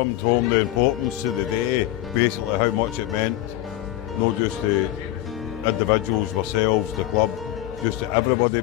drummed home the importance of the day, basically how much it meant, not just to individuals, ourselves, the club, just to everybody.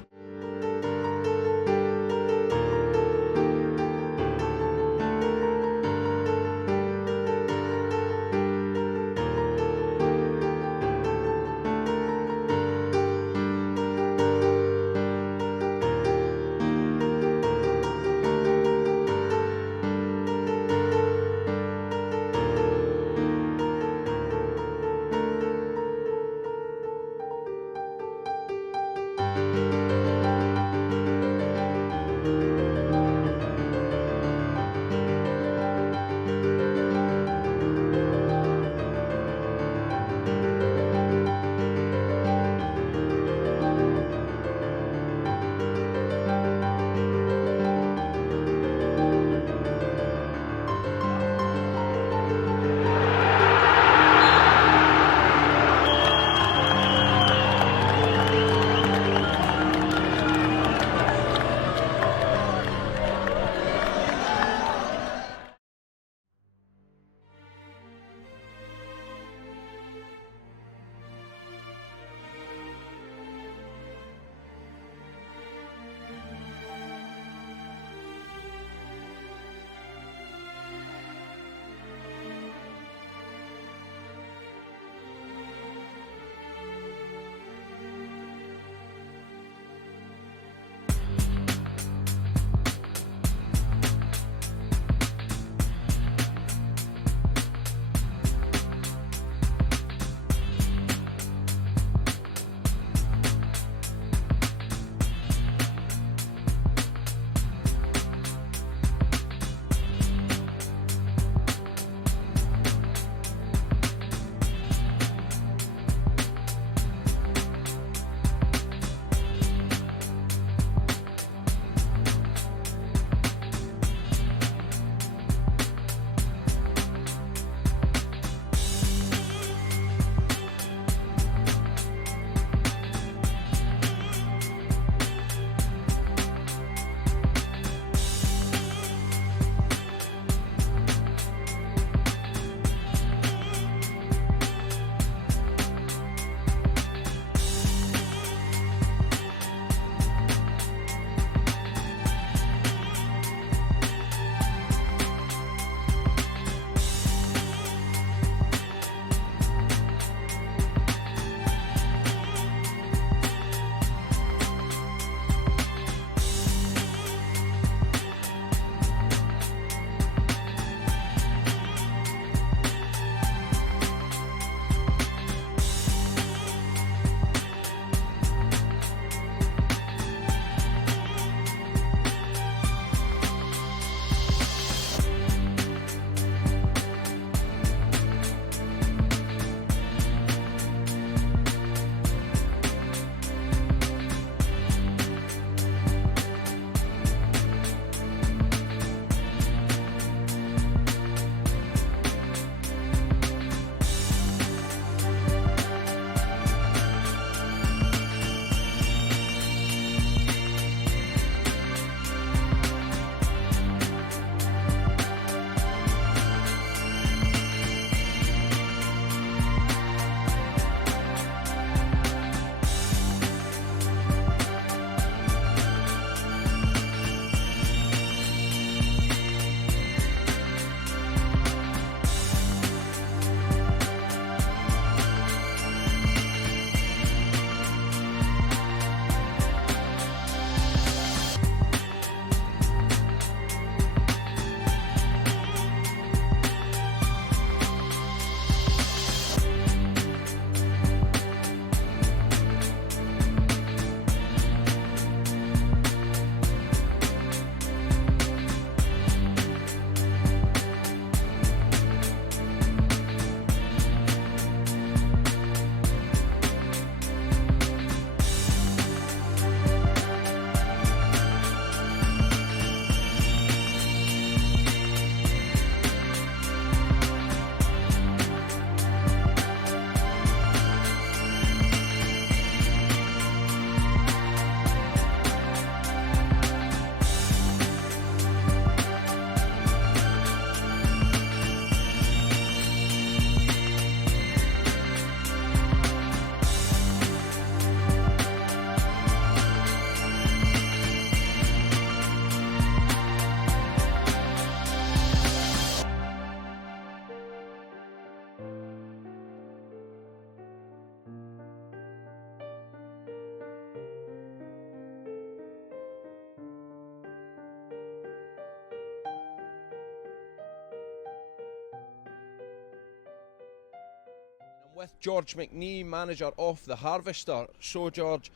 with George McNee, manager of the Harvester. So George,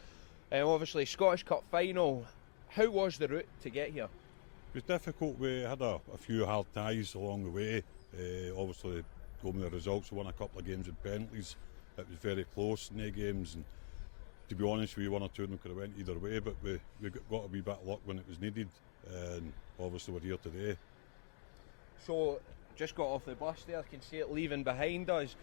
obviously Scottish Cup final, how was the route to get here? It was difficult. We had a few hard ties along the way. Obviously, going with the results, we won a couple of games in penalties. It was very close in the games, and to be honest with you, one or two of them could have went either way, but we got a wee bit of luck when it was needed, and obviously we're here today. So, just got off the bus there, I can see it leaving behind us.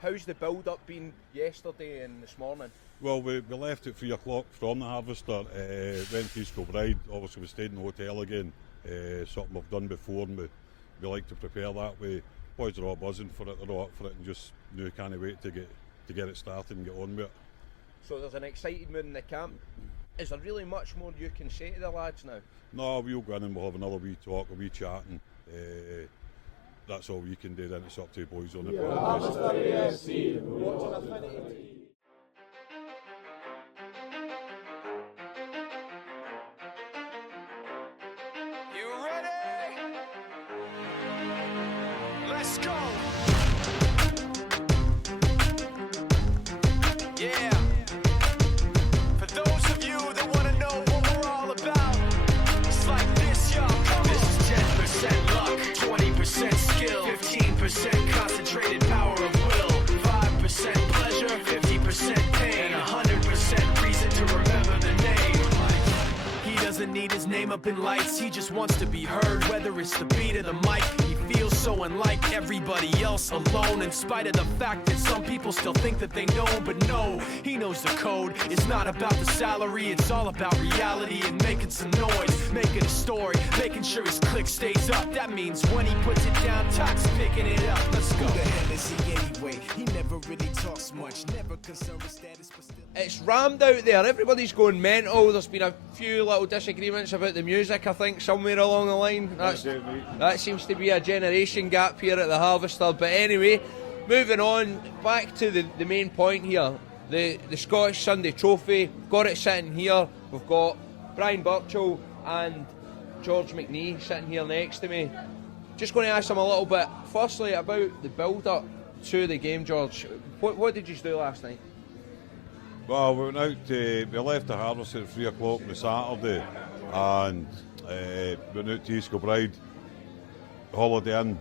How's the build-up been yesterday and this morning? Well, we left at 3 o'clock from the Harvester, went to East Kilbride. Obviously we stayed in the hotel again, something we've done before, and we like to prepare that way. Boys are all buzzing for it, they're all up for it, and just can't wait to get it started and get on with it. So there's an excited mood in the camp. Is there really much more you can say to the lads now? No, we'll go in and we'll have another wee talk, a wee chat, and that's all we can do. Then it's up to the boys on the AFC. You ready? Let's go. Yeah. For those of you that want to know what we're all about, it's like this, y'all. This is 10% luck, 20% skill, 15% concentrated power of will, 5% pleasure, 50% pain, and 100% reason to remember the name. He doesn't need his name up in lights, he just wants to be heard, whether it's the beat of the mic. He feels so unlike everybody else, alone, in spite of the fact that some people still think that they know him, but no, he knows the code. It's not about the salary, it's all about reality and making some noise, making a story, making sure his click stays up. That means when he puts it down, Tox picking it up. Let's go. Who the hell is he anyway? He never really talks much, never concerned with status, but still. It's rammed out there, everybody's going mental. There's been a few little disagreements about the music, I think, somewhere along the line. That seems to be a generation gap here at the Harvester. But anyway, moving on, back to the main point here. The Scottish Sunday Trophy, got it sitting here. We've got Brian Birchall and George McNee sitting here next to me. Just going to ask them a little bit, firstly, about the build-up to the game, George. What did you do last night? Well, we went out. We left the Harvester at 3 o'clock on Saturday, and went out to East Kilbride, Holiday Inn.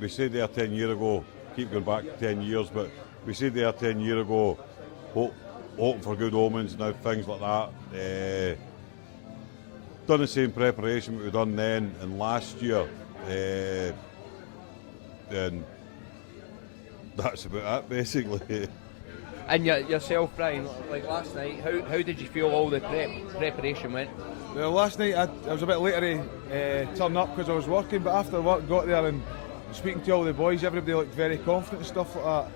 We stayed there 10 years ago. Keep going back 10 years, but we stayed there 10 years ago, hoping for good omens and things like that. Done the same preparation that we done then and last year, and that's about it basically. And yourself, Brian, like last night, how did you feel all the preparation went? Well, last night I was a bit later to turn up because I was working, but after work got there and speaking to all the boys, everybody looked very confident and stuff like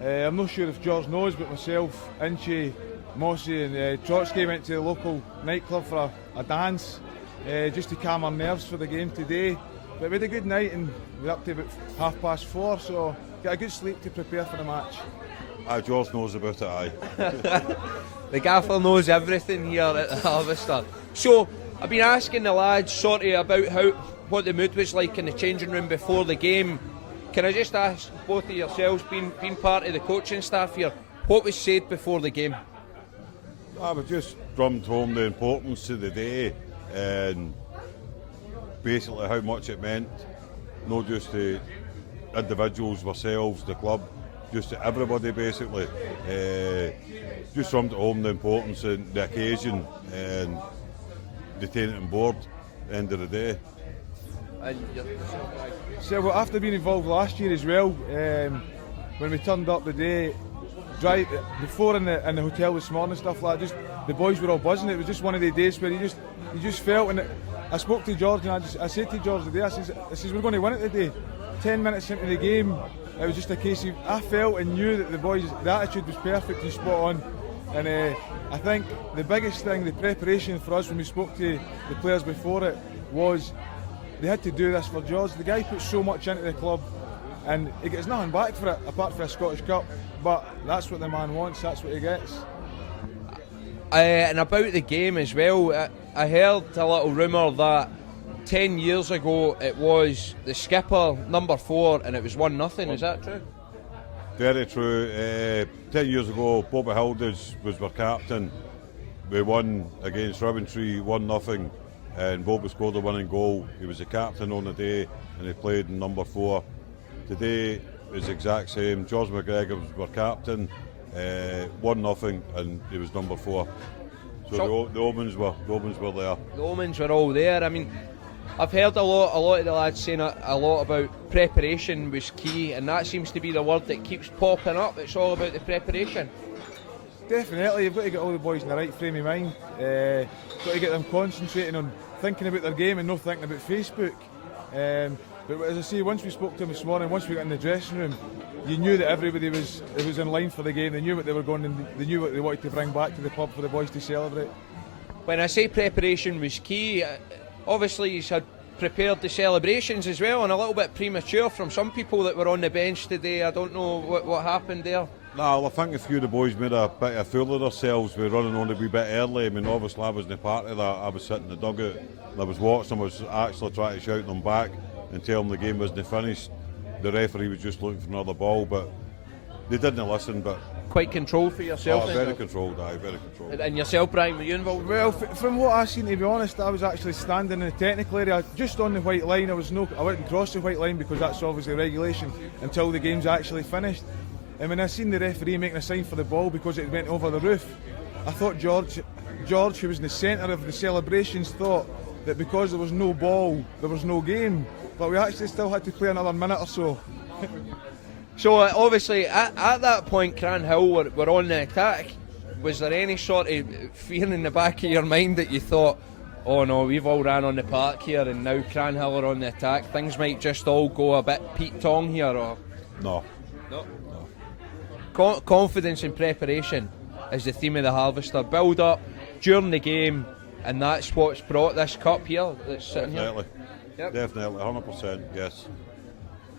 that. I'm not sure if George knows, but myself, Inchie, Mossy and Trotsky went to the local nightclub for a dance just to calm our nerves for the game today. But we had a good night and we were up to about 4:30, so got a good sleep to prepare for the match. George knows about it, aye. The gaffer knows everything here at the Harvester. So, I've been asking the lads sort of about what the mood was like in the changing room before the game. Can I just ask both of yourselves, being part of the coaching staff here, what was said before the game? We just drummed home the importance of the day and basically how much it meant, not just to individuals, ourselves, the club, just to everybody basically. Just drummed home the importance and the occasion and they take it on board at the end of the day. So well, after being involved last year as well, when we turned up the day, before in the hotel this morning and stuff like that, just the boys were all buzzing. It was just one of the days where you just felt, and I spoke to George and I said to George today, I says we're going to win it today. 10 minutes into the game, it was just a case of, I felt and knew that the boys, the attitude was perfect and spot on. And I think the biggest thing, the preparation for us when we spoke to the players before it, was they had to do this for George. The guy puts so much into the club and he gets nothing back for it apart from a Scottish Cup, but that's what the man wants, that's what he gets. And about the game as well, I heard a little rumour that 10 years ago it was the skipper, number 4, and it was 1-0, is that true? Very true. 10 years ago, Bobby Hilders was our captain. We won against Rivingtree 1-0, and Bobby scored the winning goal. He was the captain on the day, and he played in number 4. Today is the exact same. George McGregor was our captain, 1-0, and he was number 4. So the omens were there. The omens were all there. I mean, I've heard a lot of the lads saying a lot about preparation was key, and that seems to be the word that keeps popping up. It's all about the preparation. Definitely, you've got to get all the boys in the right frame of mind. Got to get them concentrating on thinking about their game and not thinking about Facebook. But as I say, once we spoke to them this morning, once we got in the dressing room, you knew that everybody was in line for the game. They knew what they were going, and they knew what they wanted to bring back to the pub for the boys to celebrate. When I say preparation was key, obviously he's had prepared the celebrations as well, and a little bit premature from some people that were on the bench today. I don't know what happened there. No, I think a few of the boys made a bit of a fool of themselves with running on a wee bit early. I mean, obviously I wasn't part of that. I was sitting in the dugout and I was watching. I was actually trying to shout them back and tell them the game wasn't finished. The referee was just looking for another ball, but they didn't listen. But quite controlled for yourself. Very controlled, very controlled. And yourself, Brian, were you involved? Well, from what I've seen, to be honest, I was actually standing in the technical area, just on the white line. I wouldn't cross the white line because that's obviously regulation until the game's actually finished. And when I seen the referee making a sign for the ball because it went over the roof, I thought George, who was in the centre of the celebrations, thought that because there was no ball, there was no game. But we actually still had to play another minute or so. So obviously at that point Cranhill were on the attack. Was there any sort of fear in the back of your mind that you thought, oh no, we've all ran on the park here and now Cranhill are on the attack, things might just all go a bit Pete Tong here? Or No. Confidence and preparation is the theme of the Harvester. Build up during the game, and that's what's brought this cup here that's sitting Definitely. here. Yep. Definitely, 100%, yes.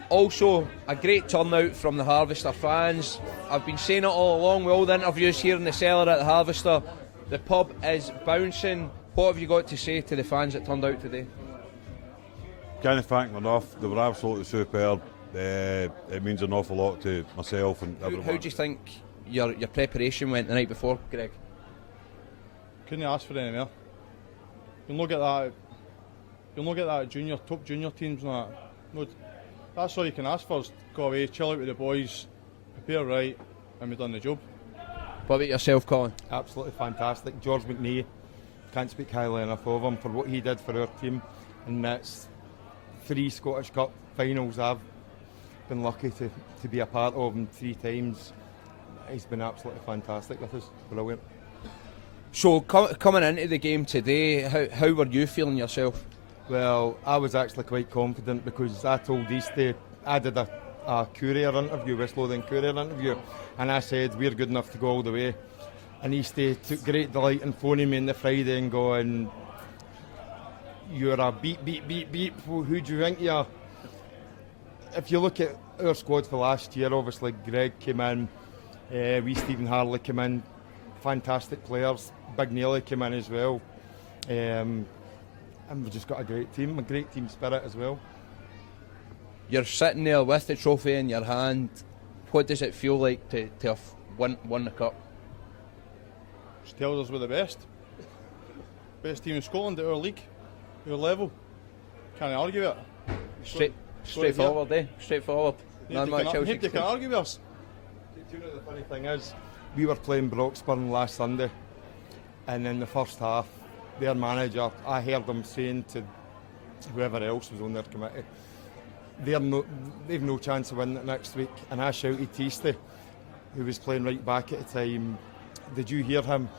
Also, a great turnout from the Harvester fans. I've been saying it all along with all the interviews here in the cellar at the Harvester. The pub is bouncing. What have you got to say to the fans that turned out today? Can't thank them enough. They were absolutely superb. It means an awful lot to myself and everyone. How do you think your preparation went the night before, Greg? Couldn't ask for any more. You'll not get that. You'll not get that at top junior teams and that. No, that's all you can ask for. Is go away, chill out with the boys, prepare right, and we've done the job. What about yourself, Colin? Absolutely fantastic. George McNee, can't speak highly enough of him for what he did for our team, and that's 3 Scottish Cup finals I've been lucky to be a part of him 3 times. He's been absolutely fantastic with us, brilliant. So coming into the game today, how were you feeling yourself? Well, I was actually quite confident because I told Eastie, I did a courier interview, West Lothian courier interview, and I said we're good enough to go all the way. And Eastie took great delight in phoning me on the Friday and going, you're a beep, beep, beep, beep, who do you think you are? If you look at our squad for last year, obviously Greg came in, wee Stephen Harley came in, fantastic players, Big Neely came in as well, and we've just got a great team spirit as well. You're sitting there with the trophy in your hand. What does it feel like to have won the cup? Just tells us we're the best team in Scotland at our league, our level. Can't argue it. Straightforward, eh? Straightforward. Not much else. You can argue with us. Do you know the funny thing is, we were playing Broxburn last Sunday, and in the first half, their manager, I heard them saying to whoever else was on their committee, they've no chance of winning it next week. And I shouted to Eastie, who was playing right back at the time, did you hear him?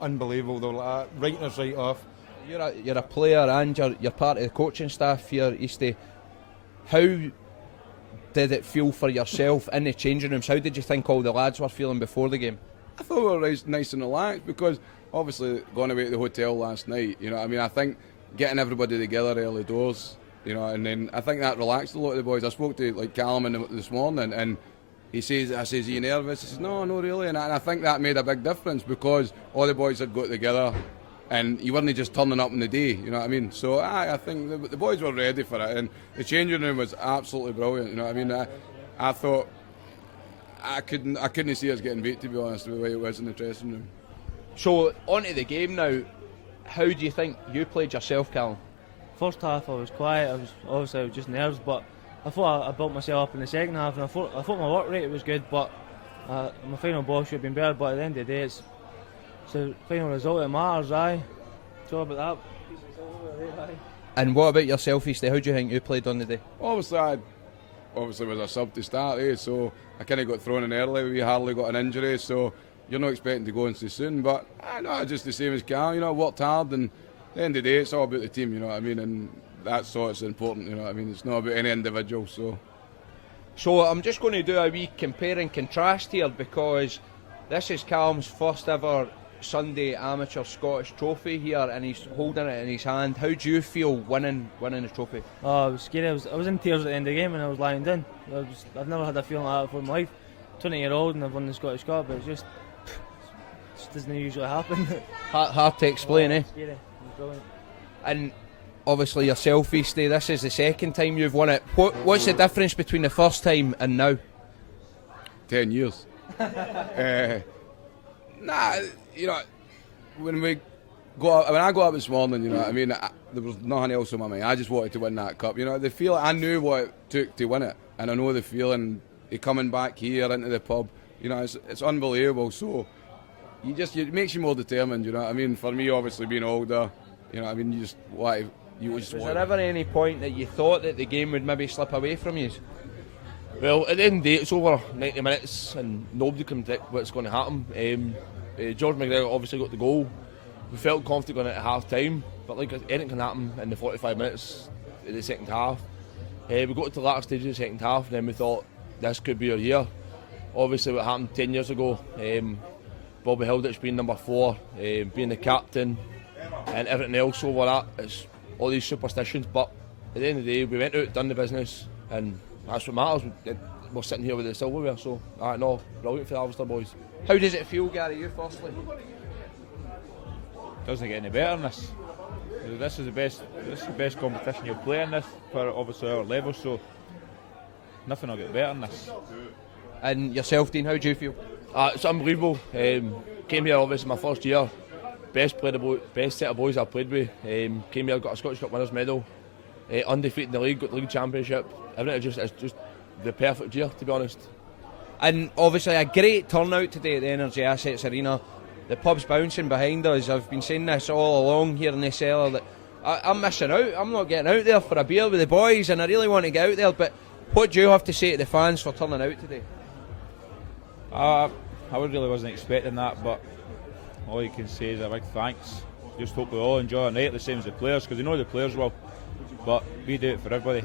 Unbelievable, they were like, writing us right off. You're a player and you're part of the coaching staff here, Eastie. How did it feel for yourself in the changing rooms? How did you think all the lads were feeling before the game? I thought we were nice and relaxed because obviously going away to the hotel last night, you know what I mean, I think getting everybody together early doors, you know, and then I think that relaxed a lot of the boys. I spoke to like Callum this morning and I says, are you nervous? He says, no, really. And I think that made a big difference because all the boys had got together and you weren't just turning up on the day, you know what I mean? So I think the boys were ready for it and the changing room was absolutely brilliant, you know what I mean? I thought I couldn't see us getting beat, to be honest, with the way it was in the dressing room. So, on to the game now. How do you think you played yourself, Callum? First half I was quiet, I was just nerves, but I thought I built myself up in the second half, and I thought my work rate was good, but my final ball should have been better, but at the end of the day it's the final result that matters, aye. It's all about that. And what about yourself, Eastie? How do you think you played on the day? Obviously was a sub to start, so I kind of got thrown in early. We hardly got an injury, so you're not expecting to go in so soon. But I know, just the same as Cal, I worked hard, and at the end of the day, it's all about the team, you know what I mean? And that's what's important, you know what I mean? It's not about any individual, So I'm just going to do a wee compare and contrast here, because this is Callum's first ever Sunday Amateur Scottish Trophy here, and he's holding it in his hand. How do you feel winning the trophy? Oh, I was scared. I was in tears at the end of the game when I was lying down. I've never had a feeling like that before in my life. 20-year-old and I've won the Scottish Cup, but it just doesn't usually happen. Hard to explain, eh? Scary. It was brilliant. And obviously yourself, Eastie, this is the second time you've won it. What's the difference between the first time and now? 10 years. When I got up this morning, you know what I mean, there was nothing else on my mind. I just wanted to win that cup. You know, the feeling, I knew what it took to win it, and I know the feeling of coming back here into the pub. You know, it's unbelievable. So it makes you more determined. You know what I mean? For me, obviously being older, you know what I mean, you just want. Was there ever any point that you thought that the game would maybe slip away from you? Well, at the end of the day, it's over 90 minutes and nobody can predict what's going to happen. George McGregor obviously got the goal. We felt confident going at half time, but like anything can happen in the 45 minutes of the second half. We got to the latter stage of the second half, and then we thought this could be our year. Obviously, what happened 10 years ago, Bobby Hilditch being number 4, being the captain, and everything else over that, it's all these superstitions. But at the end of the day, we went out, done the business, and that's what matters. We're sitting here with the silverware, so no, brilliant for the Harvester boys. How does it feel, Gary, you firstly? Doesn't get any better than this. This is the best competition you'll play in this for obviously our level, so nothing will get better than this. And yourself, Dean, how do you feel? It's unbelievable. Came here obviously my first year, best set of boys I played with. Came here, got a Scottish Cup winners medal, undefeated in the league, got the league championship. Everything it's just the perfect year, to be honest. And obviously a great turnout today at the Energy Assets Arena. The pub's bouncing behind us. I've been saying this all along here in the cellar that I'm missing out. I'm not getting out there for a beer with the boys, and I really want to get out there. But what do you have to say to the fans for turning out today? I really wasn't expecting that, but all you can say is a big thanks. Just hope we all enjoy our night the same as the players, because we know the players will, but we do it for everybody.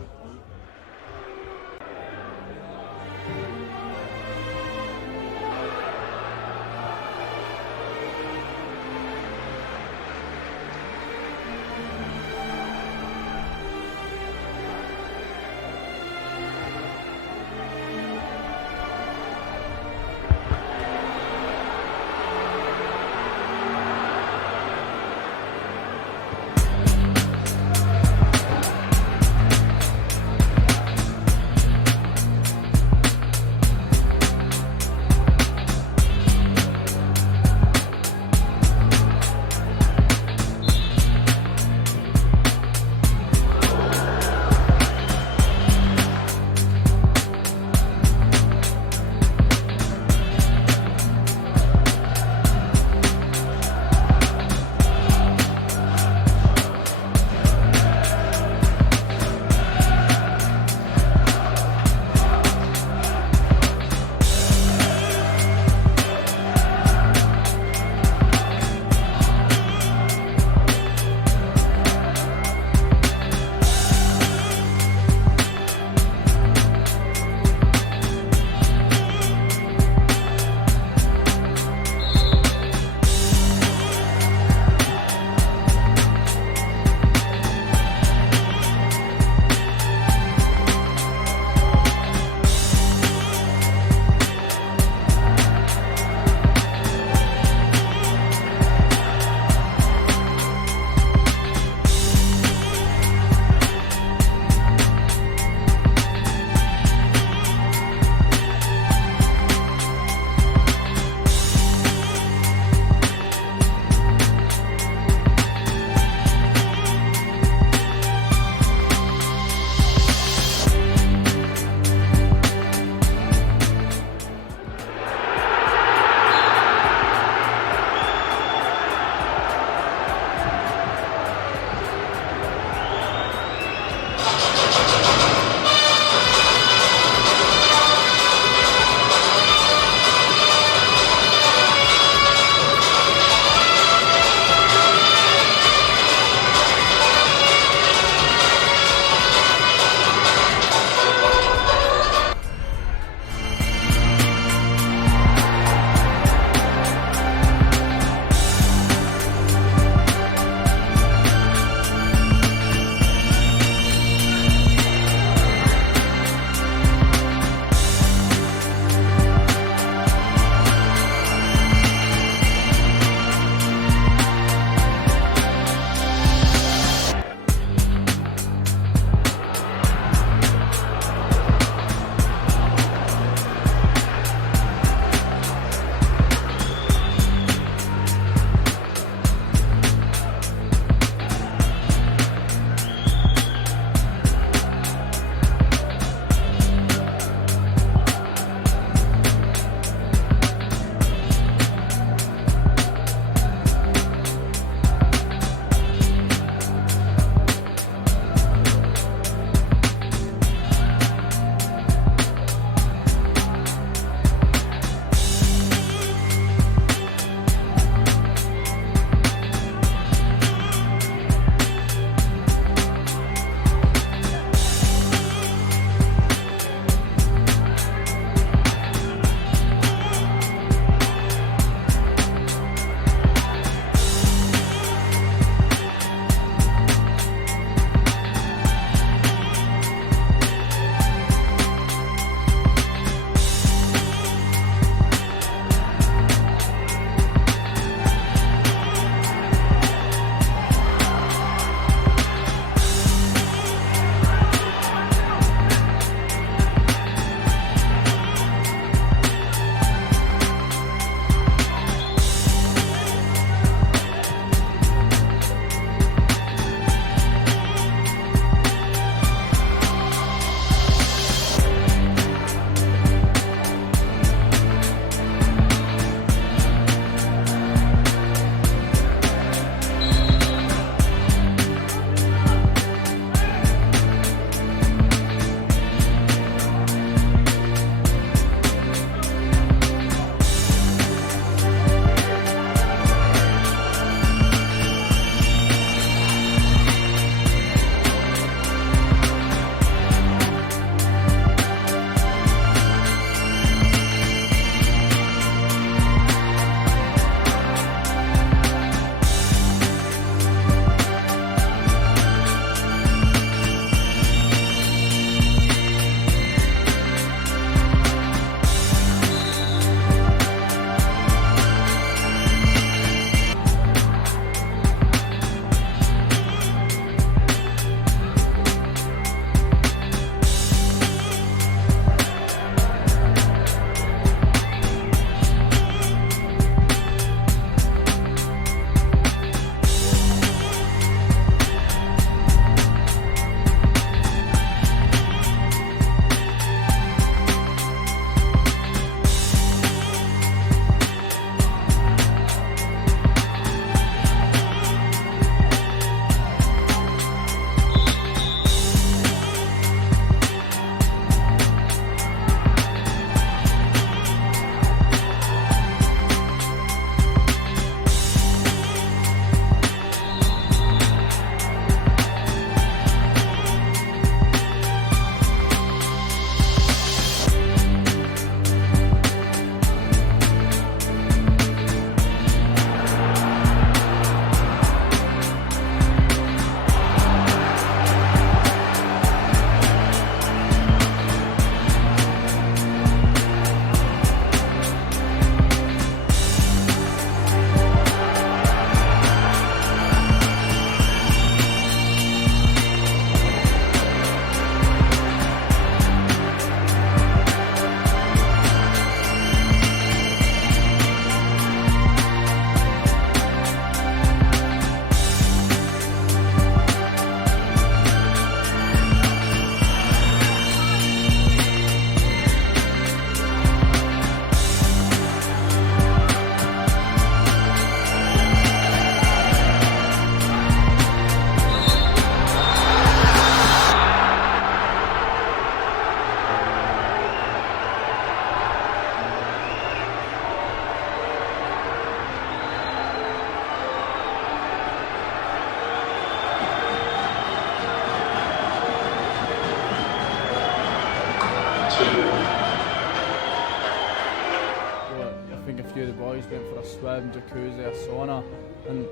boys went for a swim, jacuzzi, a sauna, and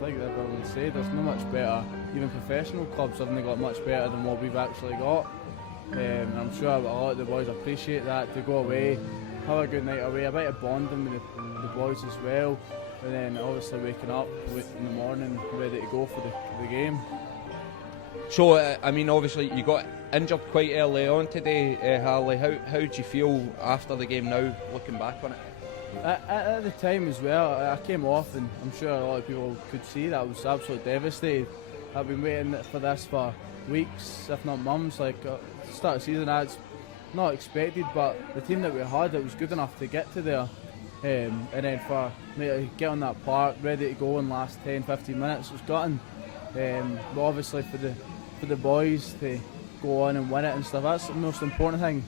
like everyone said, there's not much better. Even professional clubs haven't got much better than what we've actually got. And I'm sure a lot of the boys appreciate that, to go away, have a good night away, a bit of bonding with the boys as well, and then obviously waking up in the morning ready to go for the game. So, I mean, obviously you got injured quite early on today, Harley. How do you feel after the game now, looking back on it? At the time as well, I came off, and I'm sure a lot of people could see that I was absolutely devastated. I've been waiting for this for weeks, if not months. Like, start of the season, it's not expected, but the team that we had, it was good enough to get to there. And then for me to get on that park, ready to go in the last 10-15 minutes, it was gutting. But obviously for the boys to go on and win it and stuff, that's the most important thing.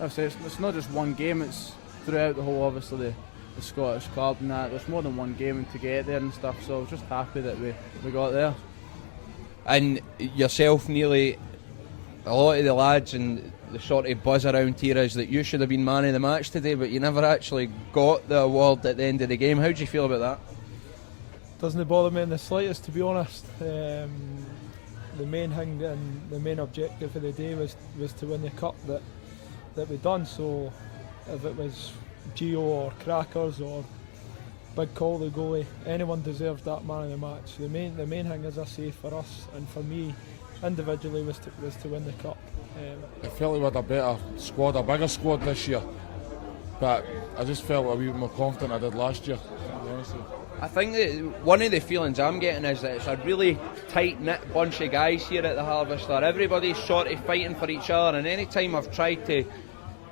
Obviously it's not just one game, it's throughout the whole, obviously the Scottish Club and that. There's more than one game to get there and stuff, so I was just happy that we got there. And yourself, nearly a lot of the lads and the sort of buzz around here is that you should have been man of the match today, but you never actually got the award at the end of the game. How do you feel about that? Doesn't bother me in the slightest, to be honest. The main thing and the main objective of the day was to win the cup that we done. So if it was Gio or Crackers or Big Call, the goalie, anyone deserved that man of the match. The main thing, as I say, for us and for me individually was to win the cup. I felt we had a better squad, a bigger squad this year, but I just felt a wee bit more confident I did last year, to be honest with you. I think that one of the feelings I'm getting is that it's a really tight-knit bunch of guys here at the Harvester. Everybody's sort of fighting for each other, and any time I've tried to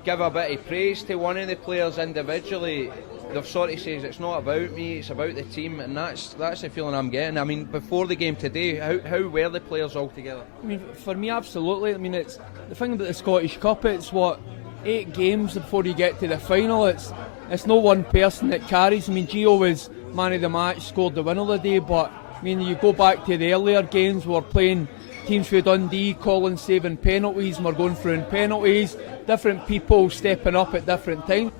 give a bit of praise to one of the players individually, they've sort of says it's not about me, it's about the team, and that's the feeling I'm getting. I mean, before the game today, how were the players all together? I mean, for me, absolutely. I mean, it's the thing about the Scottish Cup. It's 8 games before you get to the final. It's no one person that carries. I mean, Gio was man of the match, scored the win of the day, but I mean, you go back to the earlier games, we're playing teams for Dundee, Collins saving penalties, and we're going through in penalties, different people stepping up at different times.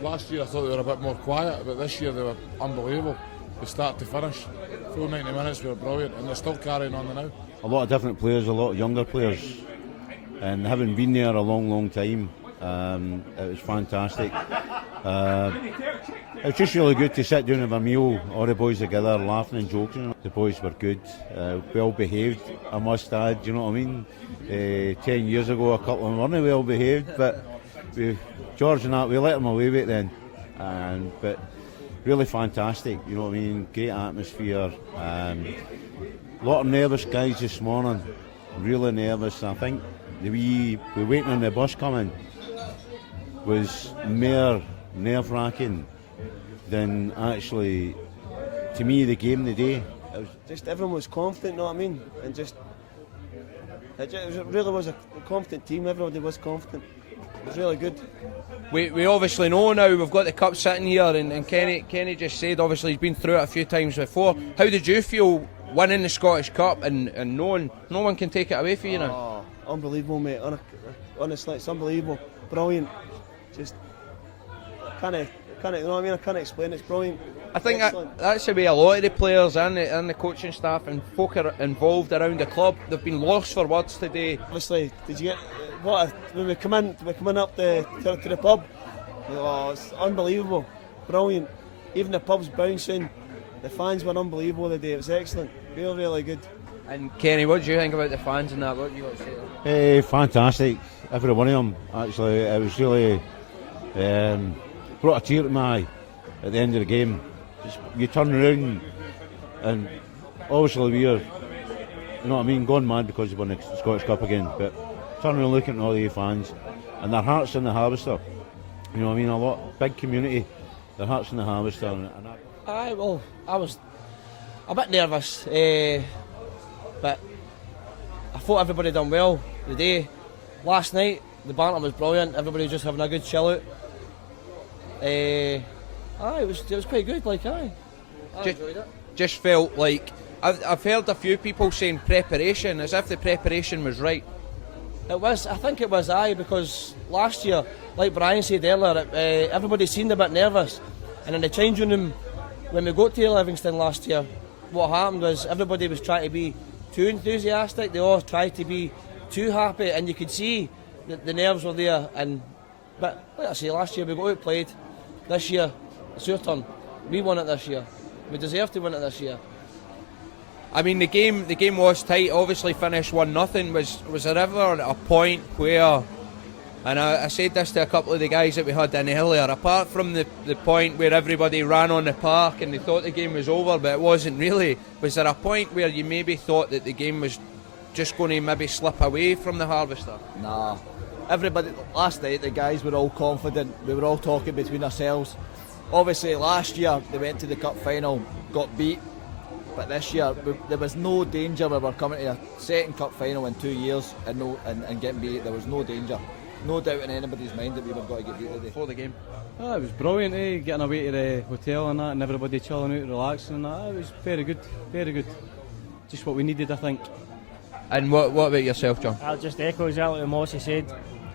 Last year I thought they were a bit more quiet, but this year they were unbelievable. They start to finish. Full 90 minutes, they were brilliant, and they're still carrying on now. A lot of different players, a lot of younger players, and having been there a long time, it was fantastic. It was just really good to sit down and have a meal, all the boys together, laughing and joking. The boys were good, well behaved, I must add, you know what I mean? 10 years ago a couple of them weren't well behaved, but George and that, we let them away with it then. But really fantastic, you know what I mean? Great atmosphere. A lot of nervous guys this morning, really nervous. I think the waiting on the bus coming was more nerve-wracking than actually, to me, the game of the day. It was just everyone was confident, you know what I mean? And it really was a confident team, everybody was confident. It was really good. We obviously know now we've got the cup sitting here, and Kenny just said obviously he's been through it a few times before. How did you feel winning the Scottish Cup and knowing no one can take it away from you now? Oh, unbelievable, mate. Honestly, it's unbelievable. Brilliant. Just can't, you know what I mean? I can't explain it. It's brilliant. I think that's the way a lot of the players and the coaching staff and folk are involved around the club. They've been lost for words today. Obviously, did you get when we come in up to the pub? Oh, it's unbelievable, brilliant. Even the pub's bouncing. The fans were unbelievable today. It was excellent, really good. And Kenny, what do you think about the fans and that? What do you want to say? Fantastic, every one of them. Actually, it was really brought a tear to my eye at the end of the game. You turn around and obviously we're, you know what I mean, going mad because we won the Scottish Cup again, but turning and looking at all the fans and their hearts in the Harvester, you know what I mean, big community, their hearts in the Harvester. Well, I was a bit nervous, but I thought everybody done well today. Last night the banter was brilliant, everybody was just having a good chill out. It was quite good, I enjoyed it. Just felt like, I've heard a few people saying preparation, as if the preparation was right. It was, I think it was, because last year like Brian said earlier, everybody seemed a bit nervous. And in the changing room, when we got to Livingston last year, what happened was everybody was trying to be too enthusiastic. They all tried to be too happy, and you could see that the nerves were there. But like I say, last year we got outplayed. This year, it's your turn. We won it this year. We deserve to win it this year. I mean, the game was tight. Obviously, finished 1-0. Was there ever a point where, and I said this to a couple of the guys that we had in earlier, apart from the point where everybody ran on the park and they thought the game was over, but it wasn't really. Was there a point where you maybe thought that the game was just going to maybe slip away from the Harvester? Nah. Everybody, last night the guys were all confident. We were all talking between ourselves. Obviously, last year they went to the cup final, got beat. But this year, there was no danger we were coming to a second cup final in 2 years and getting beat. There was no danger. No doubt in anybody's mind that we were going to get beat today. Before the game. Oh, it was brilliant, getting away to the hotel and that, and everybody chilling out, relaxing and that. It was very good, very good. Just what we needed, I think. And what about yourself, John? I'll just echo exactly what Mossy said.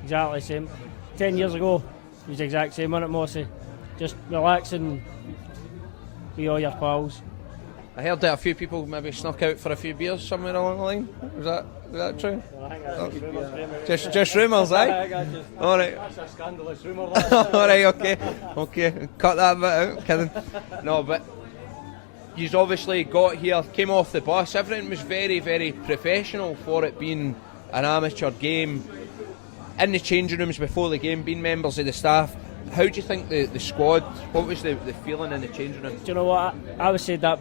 Exactly the same. 10 years ago, it was the exact same, wasn't it, Mossy? Just relaxing with all your pals. I heard that a few people maybe snuck out for a few beers somewhere along the line. Was that true? Just rumours, eh? All right. That's a scandalous rumour. All right, okay. Cut that bit out. Kidding. No, but you've obviously got here, came off the bus. Everything was very, very professional for it being an amateur game. In the changing rooms before the game, being members of the staff. How do you think the squad? What was the feeling in the changing room? Do you know what? I would say that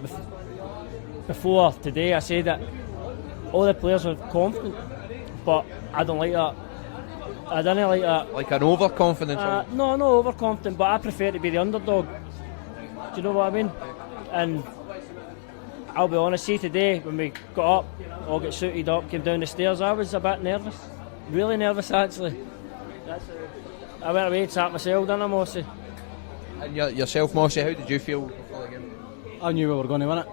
before today. I said that all the players were confident, but I don't like that. I don't like that. Like an overconfidence? No, overconfident, but I prefer to be the underdog. Do you know what I mean? And I'll be honest, see today when we got up, all got suited up, came down the stairs, I was a bit nervous. Really nervous actually. I went away and sat myself, didn't I, Mossy? And yourself, Mossy, how did you feel before the game? I knew we were going to win it.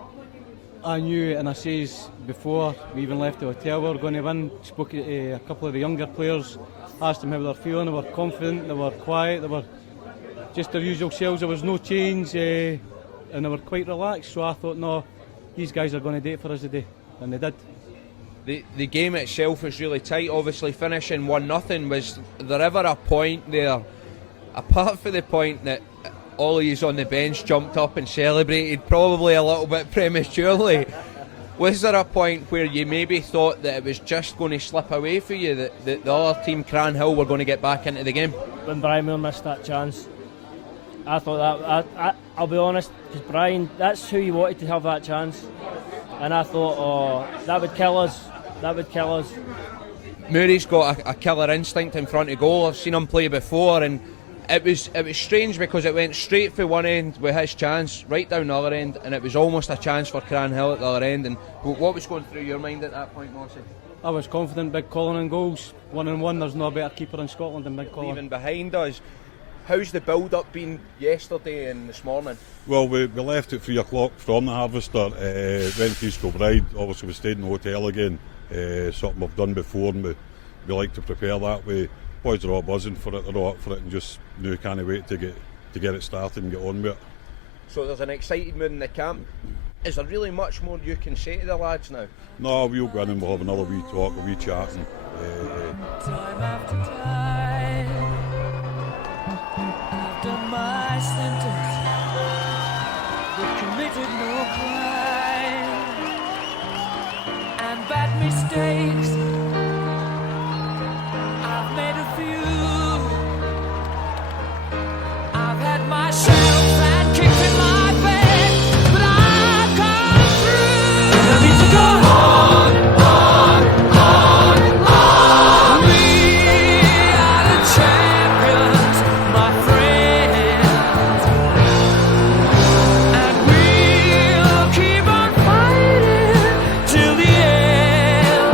I knew, and I says before we even left the hotel, we were going to win. Spoke to a couple of the younger players, asked them how they were feeling. They were confident, they were quiet, they were just their usual selves. There was no change, and they were quite relaxed. So I thought, no, these guys are going to do it for us today, and they did. The game itself was really tight, obviously finishing 1-0. Was there ever a point there, apart from the point that all of yous on the bench jumped up and celebrated, probably a little bit prematurely, was there a point where you maybe thought that it was just going to slip away for you, that the other team, Cranhill, were going to get back into the game? When Brian Moore missed that chance, I thought that, I'll be honest, because Brian, that's who you wanted to have that chance. And I thought, oh, that would kill us. Murray's got a killer instinct in front of goal. I've seen him play before, and it was strange because it went straight for one end with his chance, right down the other end, and it was almost a chance for Cranhill at the other end. And what was going through your mind at that point, Mossy? I was confident, Big Colin in goals. 1-on-1, there's no better keeper in Scotland than Big Colin. Even behind us. How's the build-up been yesterday and this morning? Well, we left at 3 o'clock from the Harvester, went to East Kilbride. Obviously we stayed in the hotel again, something we've done before, and we like to prepare that way. Boys are all buzzing for it, they're all up for it, and just can't wait to get it started and get on with it. So there's an excited mood in the camp. Is there really much more you can say to the lads now? No, we'll go in and we'll have another wee talk, a wee chat. And, Time after time, I've done my sentence, but committed no crime, and bad mistakes, I've made a few, I've had my shadows and kicked in my bed, but I've come through, and I need to go on, we are the champions, my friends, and we'll keep on fighting till the end.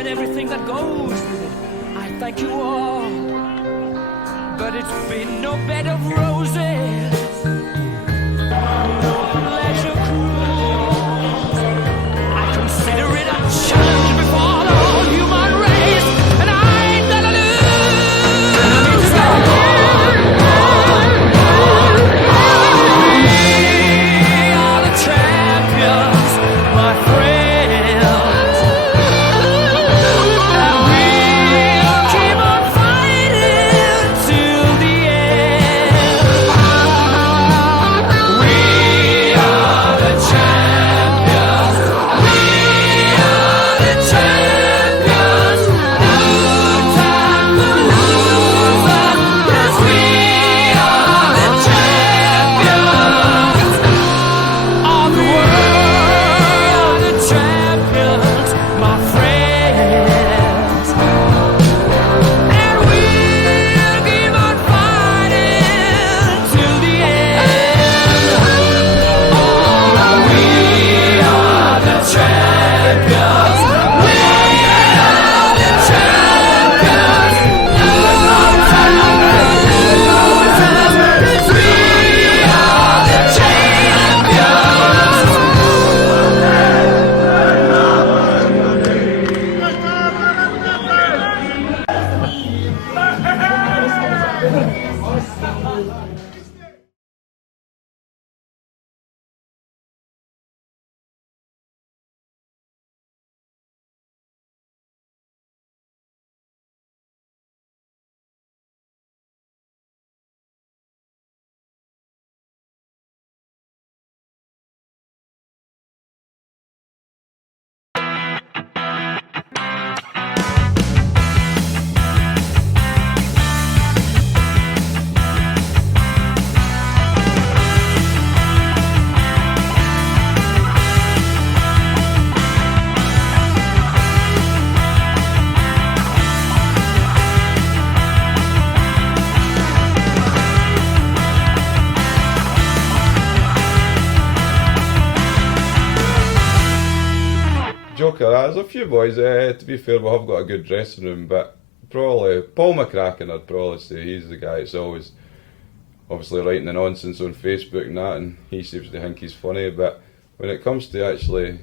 and everything that goes with it. I thank you all, but it's been no bed of roses, no pleasure cruise. I consider it a challenge before the whole human race, and I ain't gonna lose. We are the champions, my friends, and we'll keep on fighting till the end. We are the champions. We are the champions. No time for losers, 'cause we are the champions of the world, the champions, my friends. And we'll keep on fighting till the end. Oh, we are the champions. We are the champions. No time for losers, 'cause we are the champions. Joker, there's a few boys. To be fair, we have got a good dressing room, but probably Paul McCracken, I'd probably say he's the guy that's always obviously writing the nonsense on Facebook and that, and he seems to think he's funny. But when it comes to actually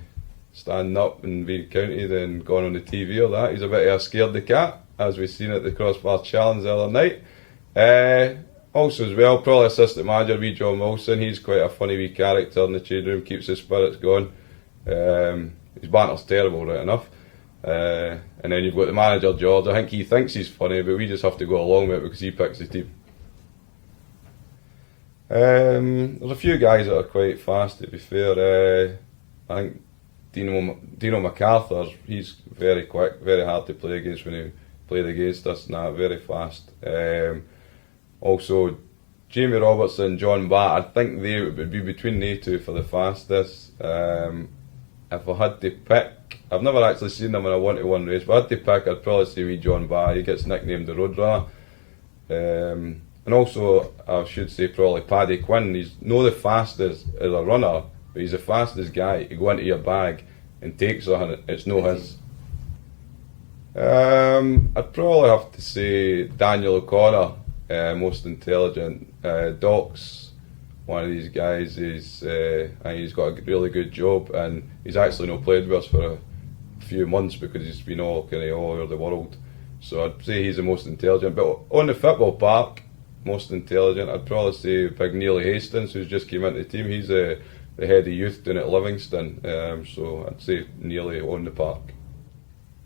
standing up and being county, then going on the TV or that, he's a bit of a scaredy cat, as we've seen at the Crossbar Challenge the other night. Also as well, probably assistant manager wee John Wilson. He's quite a funny wee character in the change room, keeps his spirits going. His banter's terrible, right enough. And then you've got the manager George. I think he thinks he's funny, but we just have to go along with it because he picks the team. There's a few guys that are quite fast, to be fair. I think Dino MacArthur, he's very quick, very hard to play against when he played against us, and very fast. Also, Jamie Robertson, John Batt, I think they would be between they two for the fastest. If I had to pick, I've never actually seen them in a one-to-one race, but if I had to pick, I'd probably say wee John Batt. He gets nicknamed the Roadrunner. And also, I should say probably Paddy Quinn. He's not the fastest as a runner, but he's the fastest guy to go into your bag and take something. It's no his. I'd probably have to say Daniel O'Connor, most intelligent. Doc's one of these guys. He's got a really good job, and he's actually not played with us for a few months because he's been all over the world. So I'd say he's the most intelligent. But on the football park, most intelligent, I'd probably say Big Neely Hastings, who's just came into the team. He's the head of youth down at Livingston. So I'd say Neely on the park.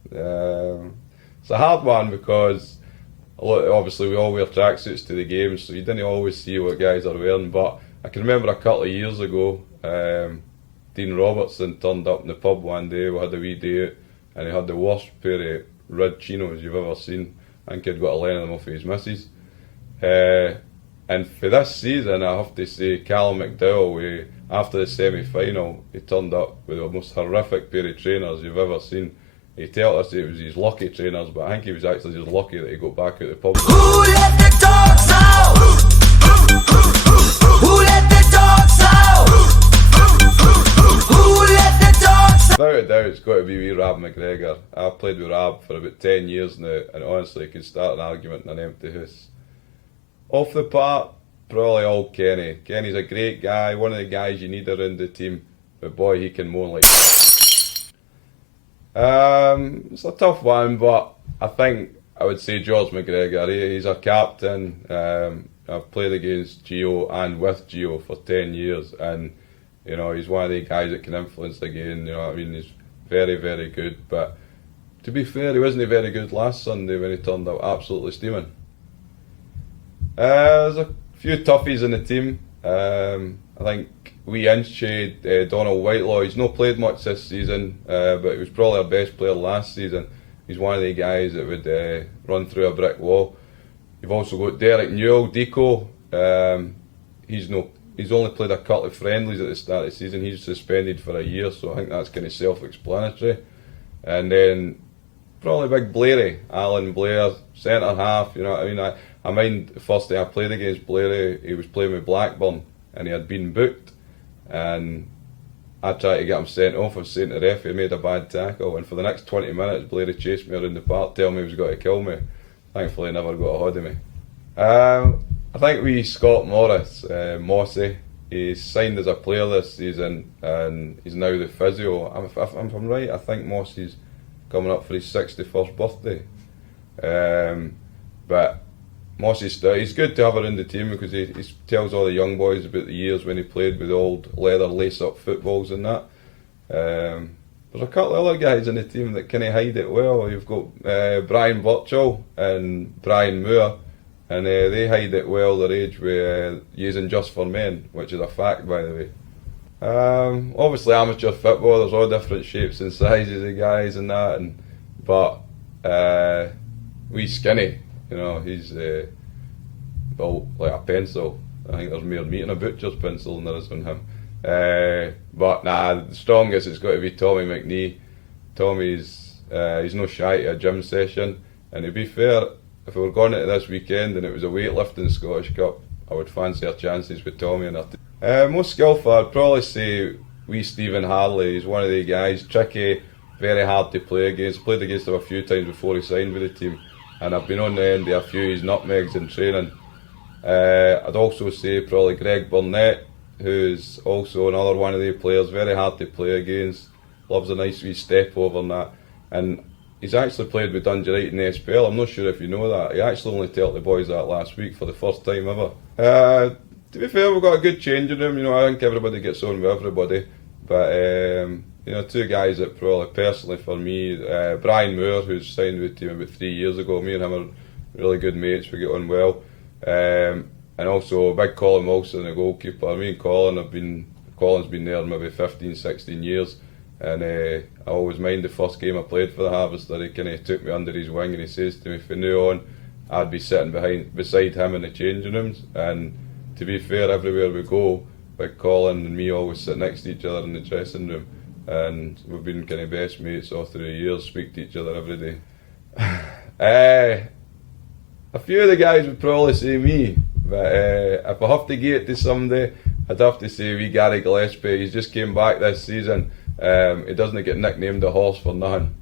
It's a hard one because obviously we all wear tracksuits to the games, so you didn't always see what guys are wearing. But I can remember a couple of years ago, Dean Robertson turned up in the pub one day. We had a wee day out, and he had the worst pair of red chinos you've ever seen. I think he'd got a line of them off of his missus. And for this season, I have to say, Callum McDowell, after the semi-final, he turned up with the most horrific pair of trainers you've ever seen. He told us it was his lucky trainers, but I think he was actually just lucky that he got back out the pub. Who let the dogs out? Who let the dogs out? Who let the dogs out? without a doubt, it's got to be wee Rab McGregor. I've played with Rab for about 10 years now, and honestly, could start an argument in an empty house. Off the park, probably all Kenny. Kenny's a great guy, one of the guys you need around the team, but boy, he can moan like. It's a tough one, but I think I would say George McGregor. He's our captain. I've played against Gio and with Gio for 10 years, and you know, he's one of the guys that can influence the game. You know what I mean? He's very, very good. But to be fair, he wasn't very good last Sunday when he turned up absolutely steaming. There's a few toughies in the team. I think we Inchie, Donald Whitelaw, he's not played much this season, but he was probably our best player last season. He's one of the guys that would run through a brick wall. You've also got Derek Newell, Deco. He's only played a couple of friendlies at the start of the season. He's suspended for a year, so I think that's kind of self-explanatory. And then probably big Blairy, Alan Blair, centre half. You know what I mean? I mind the first day I played against Blairy, he was playing with Blackburn and he had been booked, and I tried to get him sent off. I was saying to the ref he made a bad tackle, and for the next 20 minutes Blairy chased me around the park, telling me he was going to kill me. Thankfully he never got a hold of me. I think we Scott Morris, Mossy, he's signed as a player this season and he's now the physio. If I'm right, I think Mossy's coming up for his 61st birthday. But Mossy's still, he's good to have around the team because he tells all the young boys about the years when he played with old leather lace-up footballs and that. There's a couple of other guys in the team that kind of hide it well. You've got Brian Birchall and Brian Moore, and they hide it well their age with using Just for Men, which is a fact, by the way. Obviously amateur football, there's all different shapes and sizes of guys and that, but wee Skinny, you know, he's built like a pencil. I think there's more meat in a butcher's pencil than there is on him. But nah, the strongest it's got to be Tommy McNee. Tommy's he's no shy to a gym session, and to be fair, if we were going into this weekend and it was a weightlifting Scottish Cup, I would fancy our chances with Tommy and our team. Most skillful, I'd probably say wee Stephen Harley. He's one of the guys, tricky, very hard to play against. Played against him a few times before he signed with the team, and I've been on the end of a few of his nutmegs in training. I'd also say probably Greg Burnett, who's also another one of the players, very hard to play against, loves a nice wee step over and that. And he's actually played with Dundee in the SPL. I'm not sure if you know that. He actually only told the boys that last week for the first time ever. To be fair, we've got a good change in room. You know, I think everybody gets on with everybody. But, you know, two guys that probably personally for me, Brian Moore, who's signed with the team about 3 years ago. Me and him are really good mates. We get on well. And also big Colin Wilson, the goalkeeper. Me and Colin's been there maybe 15, 16 years. And I always mind the first game I played for the Harvester, he kind of took me under his wing and he says to me, from now on, I'd be sitting beside him in the changing rooms. And to be fair, everywhere we go, big Colin and me always sit next to each other in the dressing room. And we've been kind of best mates all through the years, speak to each other every day. A few of the guys would probably say me, but if I have to give it to somebody, I'd have to say wee Gary Gillespie. He's just came back this season. He doesn't get nicknamed the horse for nothing.